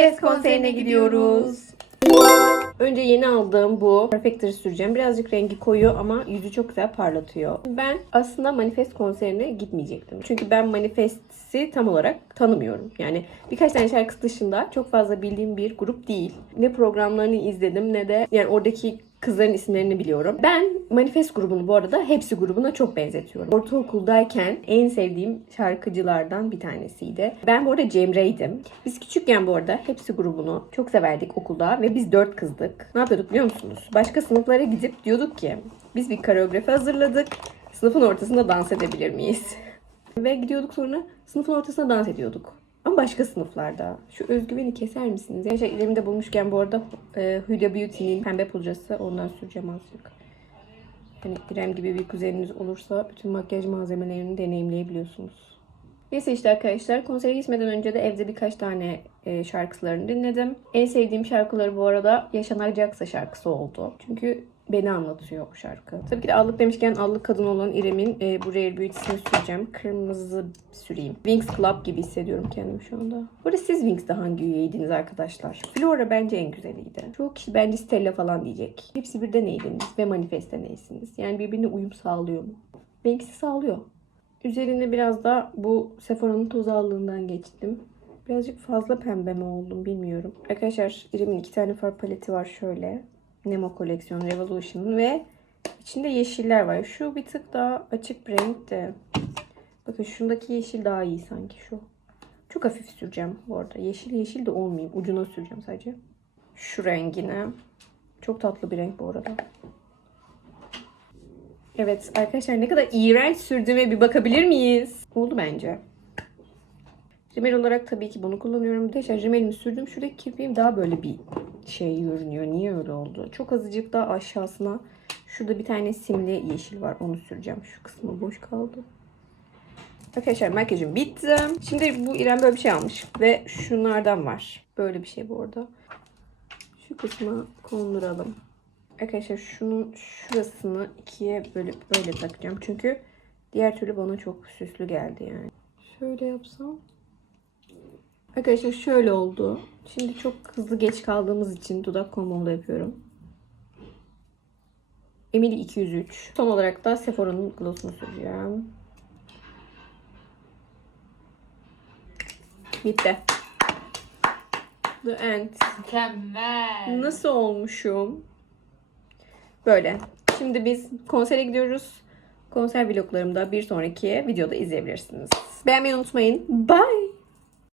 Manifest konserine gidiyoruz. Önce yeni aldığım bu Perfector'ı süreceğim. Birazcık rengi koyu ama yüzü çok güzel parlatıyor. Ben aslında Manifest konserine gitmeyecektim. Çünkü ben Manifest'i tam olarak tanımıyorum. Yani birkaç tane şarkısı dışında çok fazla bildiğim bir grup değil. Ne programlarını izledim ne de yani oradaki kızların isimlerini biliyorum. Ben Manifest grubunu bu arada hepsi grubuna çok benzetiyorum. Ortaokuldayken en sevdiğim şarkıcılardan bir tanesiydi. Ben bu arada Cemre'ydim. Biz küçükken bu arada hepsi grubunu çok severdik okulda ve biz dört kızdık. Ne yapıyorduk biliyor musunuz? Başka sınıflara gidip diyorduk ki biz bir koreografi hazırladık. Sınıfın ortasında dans edebilir miyiz? Ve gidiyorduk sonra sınıfın ortasında dans ediyorduk. Ama başka sınıflarda. Şu özgüveni keser misiniz? Ya şey, elimde bulmuşken bu arada e, Huda Beauty'nin pembe pulcası ondan süreceğim azıcık. Hani İrem gibi bir kuzeniniz olursa bütün makyaj malzemelerini deneyimleyebiliyorsunuz. Neyse işte arkadaşlar konsere gitmeden önce de evde birkaç tane e, şarkılarını dinledim. En sevdiğim şarkıları bu arada Yaşanacaksa şarkısı oldu. Çünkü beni anlatıyor o şarkı. Tabii ki de allık demişken allık kadın olan İrem'in e, bu Rare Beauty'sini süreceğim. Kırmızı süreyim. Wings Club gibi hissediyorum kendimi şu anda. Bu arada siz Wings'te hangi üyeydiniz arkadaşlar? Flora bence en güzeliydi. Çoğu kişi bence Stella falan diyecek. Hepsi birden neydiniz ve Manifest'te neysiniz? Yani birbirine uyum sağlıyor mu? Benimkisi sağlıyor. Üzerine biraz da bu Sephora'nın toz allığından geçtim. Birazcık fazla pembe mi oldum bilmiyorum. Arkadaşlar İrem'in iki tane far paleti var şöyle. Nemo koleksiyon Revolution'ın ve içinde yeşiller var. Şu bir tık daha açık bir renk de. Bakın şundaki yeşil daha iyi sanki şu. Çok hafif süreceğim bu arada. Yeşil yeşil de olmayayım. Ucuna süreceğim sadece. Şu rengine. Çok tatlı bir renk bu arada. Evet arkadaşlar ne kadar iğrenç sürdüğüme bir bakabilir miyiz? Oldu bence. Rimel olarak tabii ki bunu kullanıyorum. Arkadaşlar rimelimi sürdüm. Şuradaki kirpiğim daha böyle bir şey görünüyor. Niye öyle oldu? Çok azıcık daha aşağısına şurada bir tane simli yeşil var. Onu süreceğim. Şu kısmı boş kaldı. Arkadaşlar makyajım bitti. Şimdi bu İrem böyle bir şey almış. Ve şunlardan var. Böyle bir şey bu arada. Şu kısmı konduralım. Arkadaşlar şunun şurasını ikiye böyle böyle takacağım. Çünkü diğer türlü bana çok süslü geldi yani. Şöyle yapsam. Arkadaşlar şöyle oldu. Şimdi çok hızlı geç kaldığımız için dudak kombomda yapıyorum. Emily 203. Son olarak da Sephora'nın glossunu süreceğim. Bitti. The end. Mükemmel. Nasıl olmuşum? Böyle. Şimdi biz konsere gidiyoruz. Konser vloglarımda bir sonraki videoda izleyebilirsiniz. Beğenmeyi unutmayın. Bye.